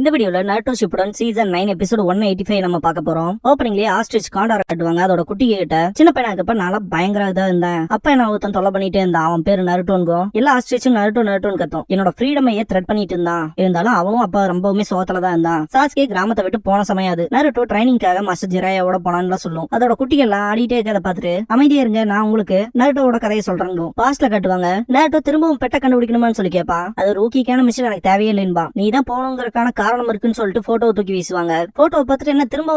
இந்த வீடியோல நாருட்டோ Shippuden season 9 episode 185 நம்ம பார்க்க போறோம். ஓப்பனிங்லயே ஆஸ்ட்ரிச் காண்டார காட்டுவாங்க. அதோட குட்டி கிட்ட சின்ன பையனா இருக்கப்ப நான் பயங்கர இதா இருந்தேன். அப்ப என்ன ஒருத்தன் தொலை பண்ணிட்டே இருந்தான். அவன் பேரு நாருட்டோன்கும். எல்லா ஆஸ்ட்ரிச்சும் நாருட்டோன்னு கத்தும். என்னோட ஃப்ரீடமையே த்ரெட் பண்ணிட்டு இருந்தான். இருந்தாலும் அவனும் அப்ப ரொம்பவுமே சோகத்துல தான் இருந்தான். சாஸ்கே கிராமத்தை விட்டு போன சமயம் அது. நாருட்டோ ட்ரைனிங்காக மாஸ்டர் ஜிராயாவோட போனான்னு சொல்லும். அதோட குட்டிகள் எல்லாம் ஆடிட்டே இருக்கிறத பாத்துட்டு அமைதியா இருங்க, நான் உங்களுக்கு நாருட்டோட கதையை சொல்றேன். பாஸ்ட்ல காட்டுவாங்க. நாருட்டோ திரும்பவும் பெட்ட கண்டுபிடிக்கணுமான்னு சொல்லி கேட்பான். அது ரூக்கிக்கான மிஷன் எனக்கு தேவையே இல்லைன்பா. நீ தான் போகணுங்கிறதுக்கான காரணம் இருக்குன்னு சொல்லிட்டு போட்டோவை தூக்கி வீசுவாங்க. போட்டோவை பார்த்துட்டு என்ன திரும்ப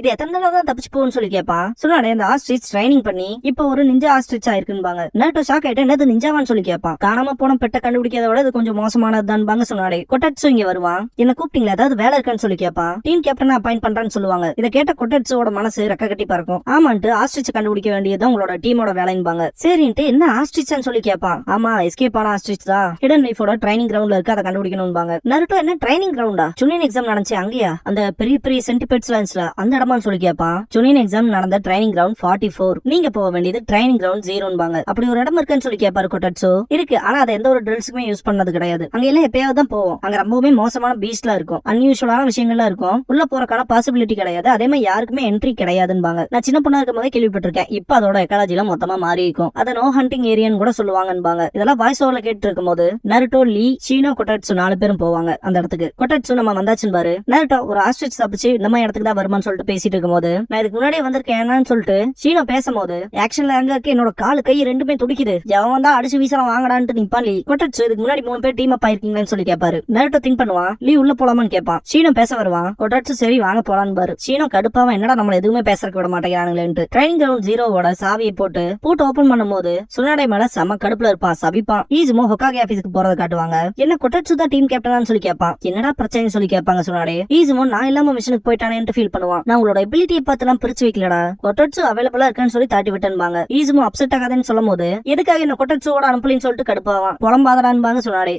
இது எத்தனை தடவை தான் தப்பிச்சு போகும்னு சொல்லி கேட்பான். சொன்னானே இந்த ஆஸ்ட்ரிச் ட்ரைனிங் பண்ணி இப்ப ஒரு நிஞ்சா ஆஸ்ட்ரிச் ஆயிருக்குன்னு. நாருட்டோ ஷாக் ஆயிட்டு என்னது நிஞ்சாவான்னு சொல்லி கேட்பான். காணாம போன பெட்ட கண்டுபிடிக்கிறத விட இது கொஞ்சம் மோசமானதுதான் சொன்னாடே. கொட்டட்சு இங்க வருவான். என்ன கூப்பிட்டீங்களா, ஏதாவது வேலை இருக்கான்னு சொல்லி கேட்பான். டீம் கேப்டனா அப்பாயிண்ட் பண்றான்னு சொல்லுவாங்க. இதை கேட்ட கொட்டட்சோட மனசு ரெக்க கட்டி பறக்கும். ஆமான்ட்டு ஆஸ்ட்ரிச் கண்டுபிடிக்க வேண்டியது உங்களோட டீமோட வேலைன்பாங்க. சரின்ட்டு என்ன ஆஸ்ட்ரிச்னு சொல்லி கேட்பான். ஆமா, எஸ்கேப் ஆன ஆஸ்ட்ரிச் தான் ஹிடன் லைஃபோட ட்ரைனிங் கிரவுண்ட்ல இருக்கு, அதை கண்டுபிடிக்கணும்பாங்க. நாருட்டோ என்ன ட்ரைனிங் கிரவுண்டா, சுனியன் எக்ஸாம் நடந்துச்சு அங்கயா, அந்த பெரிய பெரிய சென்டிபெட்ஸ்ல அந்த இடமான்னு சொல்லி கேட்பான். சுனியன் எக்ஸாம் நடந்த ட்ரைனிங் கிரவுண்ட் 44, நீங்க போக வேண்டியது ட்ரைனிங் கிரவுண்ட் 0ன்பாங்க. அப்படி ஒரு இடம் இருக்குன்னு சொல்லி கேட்பாரு கொட்டட்சு. இருக்கு, ஆனா அதை எந்த ஒரு ட்ரில்ஸுக்குமே யூஸ் பண்ணது கிடையாது. அங்க எல்லாம் எப்பயாவது தான் போவோம். அங்க ரொம்பவே மோசமான பீச்லாம் இருக்கும், அன்யூஷுவலான விஷயங்கள்லாம் இருக்கும். உள்ள போறக்கான பாசிபிலிட்டி கிடையாது. அதே மாதிரி யாருக்குமே என்ட்ரி கிடையாதுன்பாங்க. நான் சின்ன பொண்ணா இருக்கும் போதே கேள்விப்பட்டிருக்கேன். இப்ப அதோட எக்காலஜில மொத்தமா மாறி இருக்கும். அதை நோ ஹண்டிங் ஏரியான்னு கூட சொல்லுவாங்கன்பாங்க. இதெல்லாம் வாய்ஸ் ஓவர்ல கேட்டு இருக்கும் போது நாருட்டோ, லீ, ஷீனோ, கொட்டட்சு 4 பேரும் போவாங்க அந்த இடத்துக்கு. கொட்டட்சு நம்ம வந்தாச்சுன்னு பாரு. நாருட்டோ ஒரு ஆஸ்ட்ரிச் தப்பிச்சு நம்ம இடத்துக்கு தான் வருமானு சொல்லிட்டு பேசிட்டு இருக்கும் போது நான் இதுக்கு முன்னாடியே வந்திருக்கேன்னு சொல்லிட்டு ஷீனோ பேசும்போது ஆக்ஷன்ல அங்க இருக்க என்னோட காலு கை ரெண்டுமே துடிக்குது, எவன் தான் அடிச்சு வீசலாம் வாங்கடான்ட்டு நிப்பான் லீ. கொட்டட்சு இதுக்கு முன்னாடி 3 பேர் டீம் அப் ஆயிருக்கீங்கன்னு சொல்லி கேட்பாரு. நாருட்டோ திங்க் பண்ணுவான், லீ உள்ள போலாமான்னு கேட்பான். ஷீனோ பேச வருவான். கொட்டட்சு சரி வாங்க போலான்னு பாரு. ஷீனோ கடுப்பாவன், என்னடா நம்மள எதுவுமே பேசறதுக்கு விட மாட்டேங்கிறானுங்களேன்ட்டு ட்ரைனிங் கிரவுண்ட் 0வோட சாவியை போட்டு பூட் ஓபன் பண்ணும்போது சுனாடை மேல செம கடுப்புல இருப்பான், சபிப்பான். ஈசுமோ ஹொக்காகே ஆபீஸ்க்கு போறத காட்டுவாங்க. என்ன கொட்டட்சு தான் டீம் கேப்டனான்னு சொல்லி கேட்பான். என்னடா பிரச்சனைன்னு சொல்லி கேட்பாங்க சுனாடே. ஈசுமோ நான் இல்லாம மிஷனுக்கு போயிட்டானேன்னு ஃபீல் பண்ணுவான். நான் உங்களோட எபிலிட்டியை பார்த்து எல்லாம் பிரிச்சு வைக்கலடா, கொட்டட்சு அவைலபிளா இருக்கான்னு சொல்லி தாட்டி விட்டேன்பாங்க. ஈசுமோ அப்செட் ஆகாதேன்னு சொல்லும் போது எதுக்காக என்ன கொட்டட்சுவோட அனுப்பலின்னு சொல்லிட்டு கடுப்பாவான். புலம்பாதடான்பாங்க சுனாடே.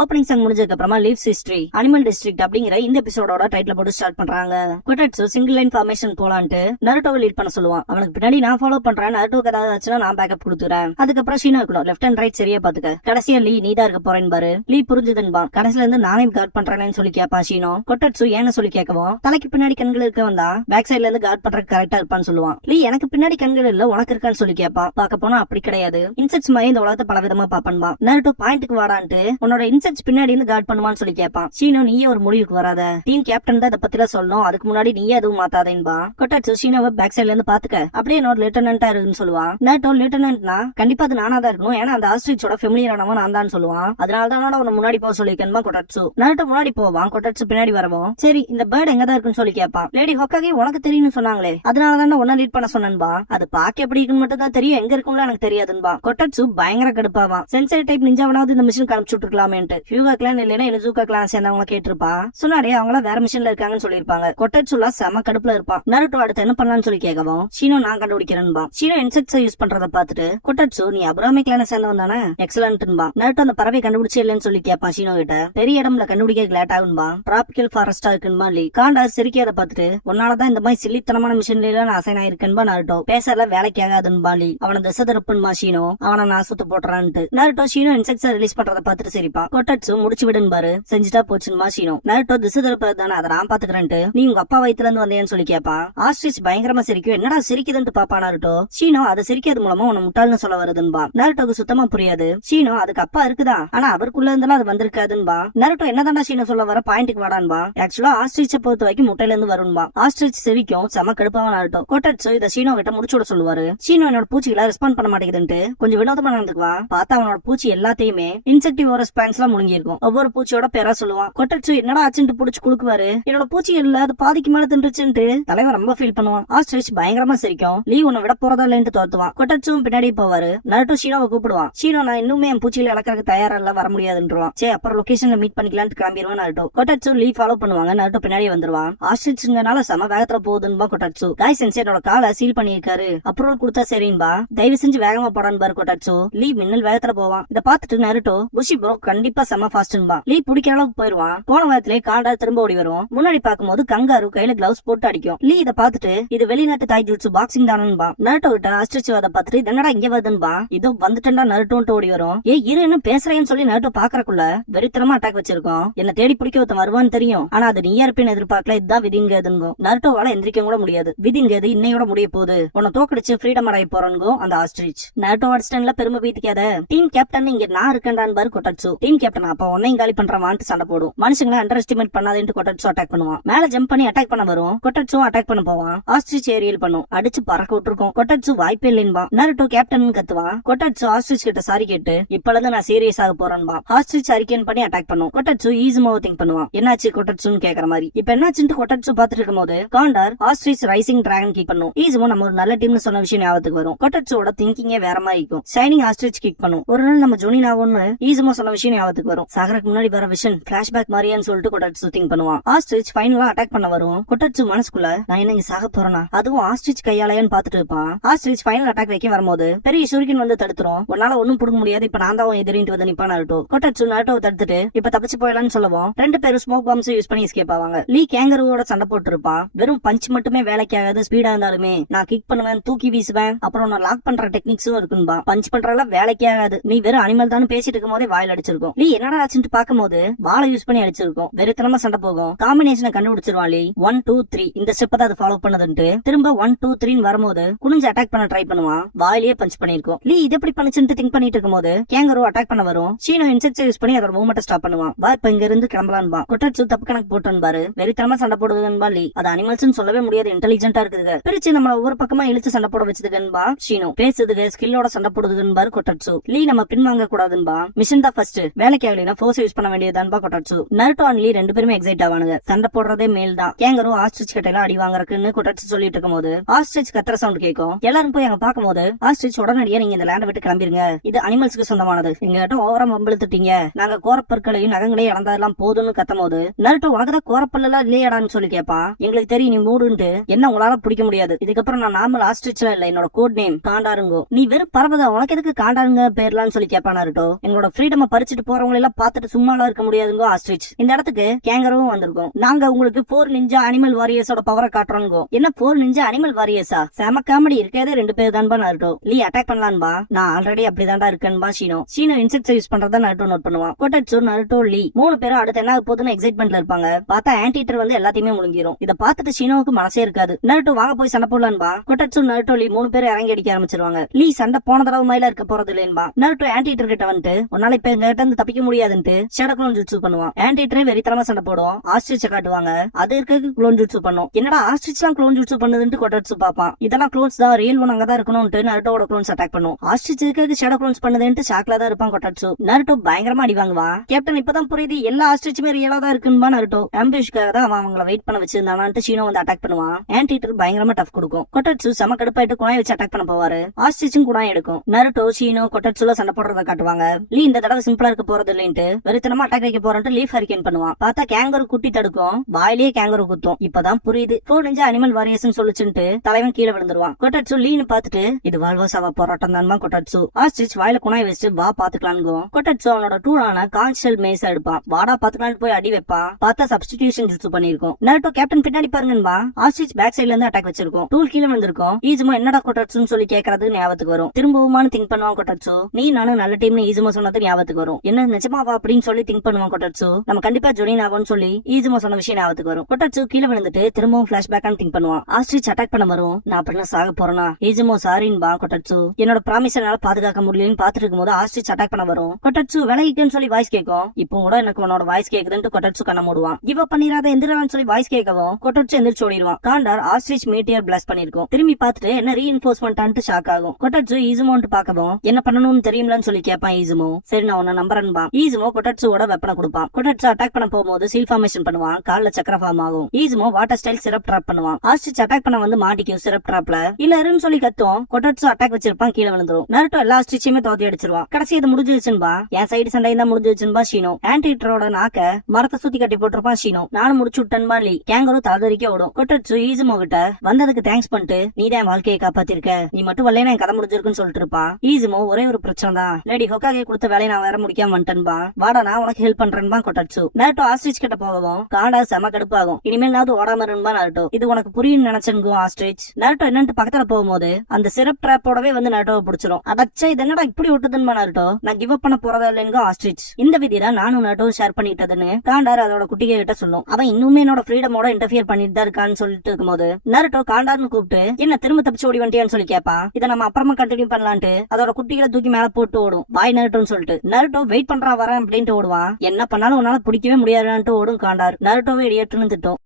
ஓப்பனிங் சாங் முடிஞ்சதுக்கு அப்புறமா லீவ்ஸ் ஹிஸ்டரி அனிமல் டிஸ்ட்ரிக்ட் அப்படிங்கிற இந்த எபிசோடோட டைட்டில் போட்டு ஸ்டார்ட் பண்றாங்க. கொட்டட்சு சிங்கிள் லைன் ஃபார்மேஷன் போலான்ட்டு நாருட்டோவை லீட் பண்ண சொல்லுவான். அவனுக்கு பின்னாடி நான் ஃபாலோ பண்றேன், நாருட்டோக்கு ஏதாவது ஆச்சுன்னா நான் பேக்கப் கொடுத்துறேன். அதுக்கப்புறம் ஷீனோ இருக்கணும், லெஃப்ட் அண்ட் ரைட் சரியா பாத்துக்க. கடைசியா லீ நீ தான் இருக்க போறேன்னு பாரு. லீ புரிஞ்சுதுன்பா. கடைசில இருந்து நானே கார்ட் பண்றேன்னு சொல்லி கேட்பான் ஷீனோ. கொட்டட்சு ஏன்னு சொல்லி கேட்கவும் தலைக்கு பின்னாடி கண்கள் இருக்க வந்தா பேக் சைட்ல இருந்து கார்ட் பண்றதுக்கு கரெக்டா இருப்பான்னு சொல்லுவான். லீ எனக்கு பின்னாடி கண்கள் இல்ல உனக்கு இருக்கான்னு சொல்லி கேட்பான். பார்க்க போனா அப்படி கிடையாது, இன்செக்ட்ஸ் மாதிரி இந்த உலகத்தை பல விதமா பாப்பன்பா. நாருட்டோ பாயிண்ட்டுக்கு வாடான்ட்டு உன்னோட இன்செக்ட்ஸ் பின்னாடி இருந்து கார்ட் பண்ணுவான்னு சொல்லி கேட்பான். ஷீனோ நீயே ஒரு முடிவுக்கு வராத, டீம் கேப்டன் தான் இதை பத்தில சொல்லணும், அதுக்கு முன்னாடி நீயே எதுவும் மாத்தாதேன்பா. கொட்டட்சு ஷீனோவை பேக் சைட்ல இருந்து பாத்துக்க, அப்படியே என்னோட லெப்டினன்ட்டா இருக்குன்னு சொல்லுவான். நாருட்டோ லெப்டினன்ட்னா கண்டிப்பா அது நானா தான் இருக்கணும், ஏன்னா அந்த ஆஸ்ட்ரிச்சோட ஃபெமிலியரானவன் நான் தான் சொல்லுவான். அதனாலதான் உன்னை முன்னாடி போக சொல்லிருக்கேன்பா கொட்டட்சு. நாருட்டோ முன்னாடி போவான், கொட்டட்சு பின்னாடி வரவும் சரி இந்த பேர்ட் எங்க தான் இருக்குன்னு சொல்லி கேட்பான். லேடி ஹொக்காகே உனக்கு தெரியும்னு சொன்னாங்களே, அதனாலதான் உன்ன லீட் பண்ண சொன்னேன்பா. அது பாக்க எப்படி இருக்குன்னு மட்டும் தான் தெரியும், எங்க இருக்கும்ல எனக்கு தெரியாதுன்பா. கொட்டட்சு பயங்கர கடுப்பாவான். சென்சரி டைப் நிஞ்சாவனாவது இந்த மிஷின் அனுப்பிச்சு விட்டுருக்கலாமேன்ட்டு. ஃபியூவா கிளான் இல்லைன்னா இனுசுகா கிளான் சேர்ந்தவங்க கேட்டிருப்பா. சொன்னாடே அவங்கள வேற மிஷன்ல இருக்காங்கன்னு சொல்லிருப்பாங்க. கொட்டட்சுலா செம கடுப்புல இருப்பான். நாருட்டோ அடுத்து என்ன பண்ணலாம்னு சொல்லி கேட்கவும் ஷீனோ நான் கண்டுபிடிக்கிறேன்பா. ஷீனோ இன்செக்ட்ஸ் யூஸ் பண்றத பாத்துட்டு கொட்டட்சு நீ அபராமி கிளான சேர்ந்தவன் தானே, எக்ஸலன்ட்ன்பா. நாருட்டோ அந்த பறவை கண்டுபிடிச்சே இல்லன்னு சொல்லி கேட்பான் ஷீனோ கிட்ட. பெரிய இடம்ல கண்டுபிடிக்க லேட் ஆகுன்பா, டிராபிக்கல் ஃபாரஸ்டா இருக்குன்பா. லீ காண்டா சிரிக்கிறத பாத்துட்டு உன்னாலதான் இந்த மாதிரி சில்லித்தனமான மிஷன்ல நான் அசைன் ஆயிருக்கேன்பா. நாருட்டோ பேசல வேலைக்கு ஆகாதுன்பா. லீ அவனை திசை திருப்புன்பா ஷீனோ, அவனை நான் சுத்து போட்டுறான்ட்டு. நாருட்டோ ஷீனோ இன்செக்ட்ஸ் ரிலீஸ் பண்றத பாத்துட்டு சிரிப்பான். கொட்டட்சு முடிச்சு விடுன்பாரு. செஞ்சுட்டா போச்சுமா ஷீனோ. நாருட்டோ திசை திருப்பது தானே, அதை நான் பாத்துக்கிறேன்ட்டு நீ உங்க அப்பா வயித்துல இருந்து வந்தேன்னு சொல்லி கேட்பான். ஆஸ்ட்ரிச் பயங்கரமா சிரிக்கும். என்னடா சிரிக்குதுன்னு பாப்பா நாருட்டோ. ஷீனோ அதை சிரிக்கிறது மூலமா உன்னை முட்டாள்னு சொல்ல வருதுன்பா. நாருட்டோக்கு சுத்தமா புரியாது. ஷீனோ அதுக்கு அப்பா இருக்குதா, ஆனா அவருக்குள்ள இருந்தாலும் அது வந்திருக்காதுன்பா. நாருட்டோ என்னதான்டா ஷீனோ சொல்ல வர, பாயிண்ட்டுக்கு வாடான்பா. ஆக்சுவலா ஆஸ்ட்ரிச்சை பொறுத்த வரைக்கும் முட்டையில இருந்து வரும்பா. ஆஸ்ட்ரிச் சிரிக்கும், செம கடுப்பாவா நாருட்டோ. கொட்டட்சு இதை ஷீனோ கிட்ட முடிச்சு விட சொல்லுவாரு. ஷீனோ என்னோட பூச்சிகளை ரெஸ்பாண்ட் பண்ண மாட்டேங்குதுன்ட்டு கொஞ்சம் வினோதமா நடந்துக்குவா. பார்த்தா அவனோட பூச்சி எல்லாத்தையுமே இன்செக்டிவோரஸ் பிளான்ட்ஸ் எல்லாம் முழுங்கி இருக்கும். ஒவ்வொரு பூச்சியோட பேரா சொல்லுவான். கொட்டட்சு என்னடா ஆச்சுன்னு புடிச்சு குடுக்குவாரு. என்னோட பூச்சி இல்ல அது பாதிக்கு மேல தின்றுச்சுன்ட்டு தலைவன் ரொம்ப ஃபீல் பண்ணுவான். ஆஸ்ட்ரிச் பயங்கரமா சிரிக்கும். லீ உன்னை விட போறதா இல்லைன்னு தோத்துவான். கொட்டட்சும் பின்னாடி போவாரு. நருட்டோ ஷீனோவை கூப்பிடுவான். ஷீனோ நான் இன்னுமே என் பூச்சியில இழக்கிறதுக்கு தயாரா இல்ல, வர முடியாதுன்றான். சே அப்புறம் லொகேஷன்ல மீட் பண்ணிக்கலாம்னு கிளம்பிடுவான் நருட்டோ. கொட்டட்சு லீ ஃபாலோ பண்ணுவாங்க. நருட்டோ பின்னாடி வந்துருவான். ஆஸ்ட்ரிச்ங்கனால சம வேகத்துல போகுதுன்னு கொட்டட்சு. காய் சென்சே என்னோட காலை சீல் பண்ணிருக்காரு, அப்ரூவல் கொடுத்தா சரின்பா, தயவு செஞ்சு வேகமா போடான்னு பாரு கொட்டட்சு. லீ மின்னல் வேகத்துல போவான். இத பாத்துட்டு நருட்டோ புஷி ப்ரோ கண்டிப்பா செம ஃபாஸ்ட்ன்பா. லீ பிடிக்கிற அளவுக்கு போயிருவான். போன வேகத்திலே காண்டா திரும்ப ஓடி வரும். முன்னாடி பாக்கும்போது கங்காரு கையில கிளவுஸ் போட்டு அடிக்கும். லீ இத பாத்துட்டு இது வெளிநாட்டு தாய்ஜுட்சு பாக்ஸிங் தானன்பா. நருட்டோ கிட்ட ஆஸ்ட்ரிச் அதை பாத்துட்டு என்னடா இங்க வருதுன்பா. இதோ வந்துட்டா நருட்டோன்ட்டு ஓடி வரும். இரு என்ன பேசுறேன்னு சொல்லி நருட்டோ பாக்குறக்குள்ள வெறித்தனமா அட்டாக் வச்சிருக்கோம். என்ன தேடி பிடிக்க ஒருத்தன் வருவான்னு தெரியும், ஆனா அது நீயா இருப்பேன்னு எதிர்பார்க்கல. இதுதான் விதிங்கதுங்க. நருட்டோவால எந்திரிக்க கூட முடியாது. விதிங்கது இன்னையோட முடிய போகுது, உன்னை தோக்கடிச்சு ஃப்ரீடம் அடைய போறோங்க அந்த ஆஸ்ட்ரிச். நருட்டோ அடிஸ்டன்ல பெருமை பீத்திக்காத, டீம் கேப்டன் இங்க நான் இருக்கேன்டான் பாரு கொட்டட்சு. டீம் கேப்டன் அப்ப உன்னையும் காலி பண்றவான்ட்டு சண்டை போடும். மனுஷங்களை அண்டர் எஸ்டிமேட் பண்ணாதேன்னு கொட்டட்சு அட்டாக் பண்ணுவான். மேல ஜம்ப் பண்ணி அட்டாக் பண்ண வரும். கொட்டட்சு அட்டாக் பண்ண போவான். ஆஸ்ட்ரிச் ஏரியல் பண்ணும். அடிச்சு பறக்க விட்டுருக்கும். கொட்டட்சு வாய்ப்பே இல்லைன்பா. நருட்டோ கேப்டன் கத்துவான். கொட்டட்சு ஆஸ்ட்ரிச் கிட்ட சாரி கேட்டு இப்பல நான் சீரியஸ் ஆக போறேன்பா. ஆஸ்ட்ரிச் அரிக்கன் பண்ணி அட்டாக் பண்ணும். கொட்டட்சு ஈஸிமாவை திங்க் பண்ணுவான். என்னாச்சு கொட்டட்சுன்னு கேக்குற மாதிரி. இப்ப என்னாச்சுன்னு கொட்டட்சு பாத்துட்டு இருக்கும் போது condor ostrich rising dragon kick பண்ணும். ஈஸிமோ நம்ம ஒரு நல்ல டீம்னு சொன்ன விஷயம் ஞாபகத்துக்கு வரும். கொட்டட்சோட திங்கிங்கே வேற மாதிரி இருக்கும். ஷைனிங் ஆஸ்ட்ரிச் கிக் பண்ணும். ஒரு நாள் நம்ம ஜொனினாவோன்னு ஈஸிமோ சொன்ன விஷயம் ஞாபகத்துக்கு வரும். சாகருக்கு முன்னாடி வர விஷன் பிளாஷ்பேக் மாதிரியான்னு சொல்லிட்டு கொட்டட்சு திங்க் பண்ணுவான். ஆஸ்ட்ரிச் ஃபைனலா அட்டாக் பண்ண வரும். கொட்டட்சு மனசுக்குள்ள நான் என்ன இங்க சாக போறேனா, அதுவும் ஆஸ்ட்ரிச் கையாலையான்னு பாத்துட்டு இருப்பான். ஆஸ்ட்ரிச் ஃபைனல் அட்டாக் வைக்க வரும்போது பெரிய ஷூரிகன் வந்து தடுத்துரும். உன்னால ஒன்னும் புடுங்க முடியாது, இப்ப நான் தான் எதிரிட்டு வந்து நிப்பா நருட்டோ. கொட்டட்சு நருட்டோவை தடுத்துட்டு இப்ப தப்பிச்சு போயிடலாம்னு சொல்லவும் ரெண்டு பேரும் ஸ்மோக் பாம்ஸ் யூஸ் பண்ணி எஸ்கேப் ஆவாங்க. லீ கேங்கரோட சண்டை போட்டு இருப்பான். வெறும் பஞ்ச் மட்டுமே வேலைக்கு ஆகாது, ஸ்பீடா இருந்தாலுமே நான் கிக் பண்ணுவேன், தூக்கி வீசுவேன், அப்புறம் நான் லாக் பண்ற டெக்னிக்ஸும் இருக்குன்பா. பஞ்ச் பண்றதுல வேலைக்கே ஆகாது, நீ வெறும் அனிமல் தான் பேசிட்டு இருக்கும் போதே வாயில் அடிச்சிருக்கும். லீ என்னடா ஆச்சுன்னு பாக்கும் போது வாழை யூஸ் பண்ணி அடிச்சிருக்கும். வெறித்தனமா சண்டை போகும். காம்பினேஷனை கண்டுபிடிச்சிருவான் லீ. 1 2 3 இந்த ஸ்டெப் தான் அது ஃபாலோ பண்ணதுன்ட்டு திரும்ப 1 2 3 வரும்போது குனிஞ்சு அட்டாக் பண்ண ட்ரை பண்ணுவான். வாயிலேயே பஞ்ச் பண்ணிருக்கும். லீ இது எப்படி பண்ணுச்சுன்னு திங்க் பண்ணிட்டு இருக்கும் போது கேங்கரோ அட்டாக் பண்ண வரும். ஷீனோ இன்செக்ட்ஸ் யூஸ் பண்ணி அதோட மூவ்மெண்ட் ஸ்டாப் பண்ணுவான். வா இப்ப இங்க இருந்து கிளம்பலான்பா. கொட்டட்சு தப்பு கணக்கு போட்டு பாரு. வெறித்தனமா சண்டை போடுதுன்பா லீ. அது அனிமல்ஸ் சொல்லவே முடியாது, இன்டெலிஜென்ட்டா இருக்குது. பிரிச்சு நம்ம ஒவ்வொரு பக்கமா இழுத்து சண்டை போட வச்சதுன்பா ஷீனோ. பேசுதுக்கு ஸ்கில்லோட சண்டை போடுதுன்பாரு கொட்டட்சு. லீ நம்ம பின்வாங்க கூடாதுன்பா. மிஷன் தான் ஃபர்ஸ்ட், வேலைக்கு ஆகலைனா ஃபோர்ஸ் யூஸ் பண்ண வேண்டியதான்பா கொட்டட்சு. நருட்டோ அண்ட் லீ ரெண்டு பேருமே எக்ஸைட் ஆவானுங்க. சண்டை போடுறதே மேல் தான். கேங்கரோ ஆஸ்ட்ரிச் கிட்ட அடி வாங்குறதுன்னு கொட்டட்சு சொல்லிட்டு இருக்கும் போது ஆஸ்ட்ரிச் கத்துற சவுண்ட் கேட்கும். எல்லாரும் போய் அங்க பாக்கும் போது ஆஸ்ட்ரிச் உடனடியா நீங்க இந்த லேண்ட விட்டு கிளம்பிருங்க, இது அனிமல்ஸ்க்கு சொந்தமானது, எங்ககிட்ட ஓவரா மம்பிழுத்துட்டீங்க, நாங்க கோரப்பற்களையும் நகங்களையும் இழந்ததெல்லாம் போதும்னு கத்தும் போது நருட்டோ உனக்குதான் கோரப்பல்லாம் இல்லையாடான்னு சொல்லி கேட்பான். எங்களுக்கு தெரியும் நீ மூடுன்ட்டு, என்ன உங்களால பிடிக்க முடியாது, இதுக்கப்புறம் நான் நார்மல் ஆஸ்ட்ரிச்ல இல்ல, என்னோட கோட் நேம் காண்டாருங்கோ, நீ வெறும் பரவதா, உனக்கு எதுக்கு காண்டாருங்க பேர்லான்னு சொல்லி கேட்பான் நருட்டோ. எங்களோட ஃப்ரீடம் பறிச்சுட்டு போறவங்க எல்லாம் பாத்துட்டு சும்மாலாம் இருக்க முடியாதுங்கோ ஆஸ்ட்ரிச். இந்த இடத்துக்கு கேங்கரும் வந்திருக்கோம். நாங்க உங்களுக்கு 4 நிஞ்சா அனிமல் வாரியர்ஸோட பவரை காட்டுறோங்கோ. என்ன 4 நிஞ்சா அனிமல் வாரியர்ஸா, செம காமெடி, இருக்கதே 2 பேர் தான்பா நருட்டோ. லீ அட்டாக் பண்ணலான்பா, நான் ஆல்ரெடி அப்படிதான்டா இருக்கேன்பா ஷீனோ. ஷீனோ இன்செக்ட்ஸ் யூஸ் பண்றதா நருட்டோ நோட் பண்ணுவான். கொட்டட்சு நருட்டோ லீ 3 பேரும் அடுத்து என்ன போதுன்னு எக்ஸைட்மெண்ட்ல இருப்பாங்க. பார்த்தா ஆன்டிட்டர் வந்து எல்லாத்தையுமே முழுங்கிரும். இத பார்த்துட்டு ஷீனோவுக்கு மனசே இருக்காது. நருட்டோ வாங்க போய் சண்டை போடலான்பா. கொட்டட்சு நருட்டோ லீ 3 பேரும் இறங்கி அடிக்க ஆரம்பிச்சிருவாங்க. லீ சண்டை போன தடவை மயில இருக்க போறது இல்லைன்பா. நருட்டோ ஆன்டிட்டர் கிட்ட வந்துட்டு உன்னால இப்ப எங்க கிட்ட இருந்து தப்பிக்க முடியாதுன்ட்டு ஷேடோ க்ளோன் ஜுட்சு பண்ணுவான். ஆன்டிட்டரே வெறித்தனமா சண்டை போடும். ஆஸ்ட்ரிச்ச காட்டுவாங்க. அது இருக்க க்ளோன் ஜுட்சு பண்ணும். என்னடா ஆஸ்ட்ரிச்லாம் க்ளோன் ஜுட்சு பண்ணுதுன்னு கொட்டட்சு பாப்பான். இதெல்லாம் க்ளோன்ஸ் தான், ரியல் ஒன் அங்கதான் இருக்கணும்னு நருட்டோட க்ளோன்ஸ் அட்டாக் பண்ணும். ஆஸ்ட்ரிச் இருக்க ஷேடோ க்ளோன்ஸ் பண்ணுதுன்னு ஷாக்ல தான் இருப்பான் கொட்டட்சு. நருட்டோ பயங்கரமா அடி வாங்குவான். கேப்டன் இப்பதான் புரியுது எல்லா ஆஸ்ட்ரிச்சுமே ரியலா தான் இருக்குன்னு நருட்டோ. ஆம்பியூஷ்காக தான் அவன் அவங்கள வெயிட் பண்ண வச்சிருந்தானான்ட்டு ஷீனோ வந்து அட்டாக் பண்ணுவான். ஆன்டிட்டர் பயங்கரமா டஃப் கொடுக்கும். கொட்டட்சு செம கடுப்பாயிட்டு குழாய் வச்சு அட்டாக் பண்ண போவாரு. ஆஸ்ட்ரிச்சும் குழாய் எடுக்கும். நருட்டோ ஷீனோ கொட்டட்சுல சண்டை போடுறத காட்டுவாங்க. லீ இந்த தடவை சிம்பிளா இருக்க போறது இல்லைன்ட்டு வெறித்தனமா அட்டாக் வைக்க போறேன்ட்டு லீஃப் ஹரிகேன் பண்ணுவான். பார்த்தா கேங்கரு குட்டி தடுக்கும். வாயிலேயே கேங்கரு குத்தும். இப்பதான் புரியுது 4 நிஞ்சா அனிமல் வாரியர்ஸ் சொல்லிச்சுட்டு தலைவன் கீழே விழுந்துருவான். கொட்டட்சு லீன்னு பாத்துட்டு இது வாழ்வாசாவா போராட்டம் தான்மா கொட்டட்சு. ஆஸ்ட்ரிச் வாயில குணாய் வச்சு வா பாத்துக்கலான்னு கொட்டட்சு அவனோட டூலான கான்ஸ்டல் மேஸ் எடுப்பான். வாடா பாத்துக்கலான்னு போய் அடி வைப்பான். பார்த்தா சப்ஸ்டிடியூஷன் ஜுட்சு பண்ணிருக்கும். நருட்டோ கேப்டன் பின்னாடி பாருங்கன்பா. ஆஸ்ட்ரிச் பேக் சைடுல இருந்து அட்டாக் வச்சிருக்கும். டூல் கீழே விழுந்திருக்கும். ஈஸுமா என்னடா கொட்டட்சுன்னு சொல்லி கேட்கறது ஞாபகத்துக்கு வரும். திரும்பவுமானு திங்க் பண்ணுவான் கொட்டட்சு. நீ நானும் நல்ல டீம்னு ஈஸுமா சொன்னது ஞாபகத்துக்கு வரும். என்ன நிஜமாவா அப்படின்னு சொல்லி திங்க் பண்ணுவான் கொட்டட்சு. நம்ம கண்டிப்பா ஜொயின் ஆகும்னு சொல்லி ஈஸுமா சொன்ன விஷயம் ஞாபகத்துக்கு வரும். கொட்டட்சு கீழே விழுந்துட்டு திரும்பவும் பிளாஷ்பேக் திங்க் பண்ணுவான். ஆஸ்ட்ரிச் அட்டாக் பண்ண வரும். நான் அப்படின்னா சாக போறேனா, ஈஸுமோ சாரின்பா கொட்டட்சு. என்னோட ப்ராமிஸ் என்னால பாதுகாக்க முடியலன்னு பாத்துட்டு இருக்கும்போது ஆஸ்ட்ரிச் அட்டாக் பண்ண வரும். கொட்டட்சு விலகிக்குன்னு சொல்லி வாய்ஸ் கேட்கும். இப்போ கூட எனக்கு உன்னோட வாய்ஸ் கேக்குதுன்னு கொட்டட்சு கண்ண மூடுவான். கிவ் அப் பண்ணிராத எந்திரான்னு சொல்லி வாய்ஸ் கேட்கவும் கொட்டட்சு எந்திரிச்சு ஓடிடுவான். காண்டார் ஆஸ்ட்ரிச் மீட்டியர் பிளாஸ்ட் பண்ணிருக்கும். திரும்பி பார்த்துட்டு என்ன ரீஇன்ஃபோர்ஸ்மெண்ட் ஷாக் ஆகும். கொட்டட்சு ஈஸுமோன்ட்டு பாக்கவும் என்ன பண்ணணும்னு தெரியும்லன்னு சொல்லி கேட்பான். ஈஸுமோ சரி நான் உன்ன நம்புறேன்பா. கொடுப்பான். ஈசுமோ கொட்டட்சுவோட வெப்பனை கொடுப்பான். கொட்டட்சு அட்டாக் பண்ண போகும்போது சீல் ஃபார்மேஷன் பண்ணுவான். கால்ல சக்கர ஃபார்ம் ஆகும். ஈசுமோ வாட்டர் ஸ்டைல் சிரப் டிராப் பண்ணுவான். ஆஸ்ட்ரிச் அட்டாக் பண்ண வந்து மாட்டிக்கும் சிரப் டிராப்ல. இல்ல இருன்னு சொல்லி கத்தும். கொட்டட்சு அட்டாக் வச்சிருப்பான், கீழே விழுந்துரும். நருட்டோ எல்லா ஆஸ்ட்ரிச்சையுமே தோத்தி அடிச்சிருவான். கடைசி இது முடிஞ்சிருச்சுன்பா. என் சைடு சண்டை தான் முடிஞ்சிருச்சுன்பா ஷீனோ. ஆன்டிட்டரோட நாக்க மரத்தை சுத்தி கட்டி போட்டிருப்பான் ஷீனோ. நானும் முடிச்சு விட்டன்பா லீ. கேங்கரும் தாதரிக்க ஓடும். கொட்டட்சு ஈசுமோ கிட்ட வந்ததுக்கு தேங்க்ஸ் பண்ணிட்டு நீதான் வாழ்க்கையை காப்பாத்திருக்க, நீ மட்டும் வரலைன்னா என் கதை முடிஞ்சிருக்குன்னு சொல்லிட்டு இருப்பான். ஈசுமோ ஒரே ஒரு பிரச்சனை தான், லேடி ஹொக்காகே கொடுத்த வேலையை நான் வேற முடிக்காம வந்துட்டேன்பா, வாடா நான் உனக்கு ஹெல்ப் பண்றேன்பா கொட்டட்சு. நருட்டோ ஆஸ்ட்ரிச் கிட்ட போகவும் காண்டா செம கடுப்பாகும். இனிமேல் ஓடாம இருன்பா நருட்டோ. இது உனக்கு புரியும் நினைச்சேன் ஆஸ்ட்ரிச். நருட்டோ என்னன்னு பக்கத்துல போகும்போது அந்த சிரப் டிராப்போடவே வந்து நருட்டோவை பிடிச்சிரும். அடச்சே இது என்னடா இப்படி விட்டுதுன்பா நருட்டோ, நான் கிவ் அப் பண்ண போறதா இல்லைங்க ஆஸ்ட்ரிச். இந்த விதியில நானும் நருட்டோ ஷேர் பண்ணிட்டதுன்னு காண்டார் அதோட குட்டிகை கிட்ட சொல்லும். அவன் இன்னுமே என்னோட ஃப்ரீடமோட இன்டர்ஃபியர் பண்ணிட்டு தான் இருக்கான்னு சொல்லிட்டு இருக்கும்போது நருட்டோ காண்டார்னு கூப்பிட்டு என்ன திரும்ப தப்பிச்சு ஓடி வந்துட்டியான்னு சொல்லி கேட்பான். இதை நம்ம அப்புறமா கண்டினியூ பண்ணலான்ட்டு அதோட குட்டிகளை தூக்கி மேல போட்டு ஓடும். பாய் நருட்டோன்னு சொல்லிட்டு நருட்டோ வெயிட் பண்றா வரேன் அப்படின்ட்டு ஓடுவான். என்ன பண்ணாலும் உன்னால பிடிக்கவே முடியாதுன்ட்டு ஓடும் காண்டார். நருட்டோவே இடியட்டுன்னு திட்டும்.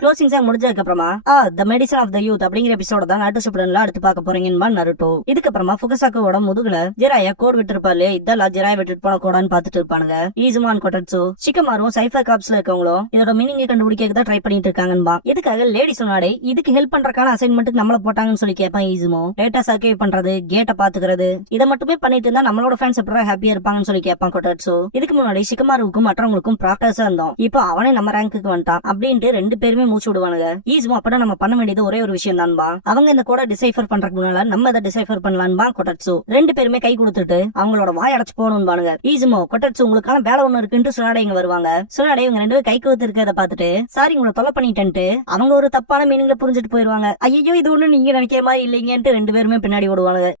க்ளோசிங் சாங் முடிஞ்சதுக்கு அப்புறமா தி மெடிசன் ஆஃப் தி யூத் அப்படிங்கிற எபிசோட தான் நாட்டு சுப்ரன்ல அடுத்து பார்க்க போறீங்கன்னு நருட்டோ. இதுக்கு அப்புறமா ஃபுகசாக்கோட முதுகுல ஜிராய கோட் விட்டு இருப்பாரு. இதெல்லாம் ஜிராய விட்டுட்டு போன கோடான்னு பாத்துட்டு இருப்பானுங்க. ஈசுமான் கொட்டட்சு சிக்கமாரும் சைஃபர் காப்ஸ்ல இருக்கவங்களும் இதோட மீனிங் கண்டுபிடிக்க தான் ட்ரை பண்ணிட்டு இருக்காங்கன்பா. இதுக்காக லேடி சொன்னாடே இதுக்கு ஹெல்ப் பண்றக்கான அசைன்மெண்ட்டுக்கு நம்மள போட்டாங்கன்னு சொல்லி கேட்பான் ஈசுமோ. டேட்டா சர்க்கை பண்றது, கேட்ட பாத்துக்கிறது, இதை மட்டுமே பண்ணிட்டு இருந்தா நம்மளோட ஃபேன்ஸ் எப்பறம் ஹாப்பியா இருப்பாங்கன்னு சொல்லி கேட்பான் கொட்டட்சு. இதுக்கு முன்னாடி சிக்கமாருக்கும் மற்றவங்களுக்கும் ப்ராக்டர்ஸா இருந்தோம், இப்போ அவனே நம்ம ரேங்குக்கு வந்துட்டான் அப்படின்ட்டு ரெண்டு பேருமே மூச்சு விடுவானுங்க. ஈசுமோ அப்பட நம்ம பண்ண வேண்டியது ஒரே ஒரு விஷயம் தான்பா, அவங்க இந்த கோட டிசைஃபர் பண்றதுக்கு முன்னால நம்ம இதை டிசைஃபர் பண்ணலான்பா கொட்டட்சு. ரெண்டு பேருமே கை கொடுத்துட்டு அவங்களோட வாய் அடைச்சு போகணும்பானுங்க. ஈசுமோ கொட்டட்சு உங்களுக்கான வேலை ஒண்ணு இருக்குன்ட்டு சுனாடே இங்க வருவாங்க. சுனாடே இவங்க ரெண்டு பேரும் கை கொடுத்து இருக்கிறத பாத்துட்டு சாரி உங்களை தொலை பண்ணிட்டேன்ட்டு அவங்க ஒரு தப்பான மீனிங்ல புரிஞ்சுட்டு போயிருவாங்க. ஐயோ இது ஒண்ணு நீங்க நினைக்கிற மாதிரி இல்லைங்கன்ட்டு ரெண்டு பேருமே பின்னாடி ஓடுவாங்க.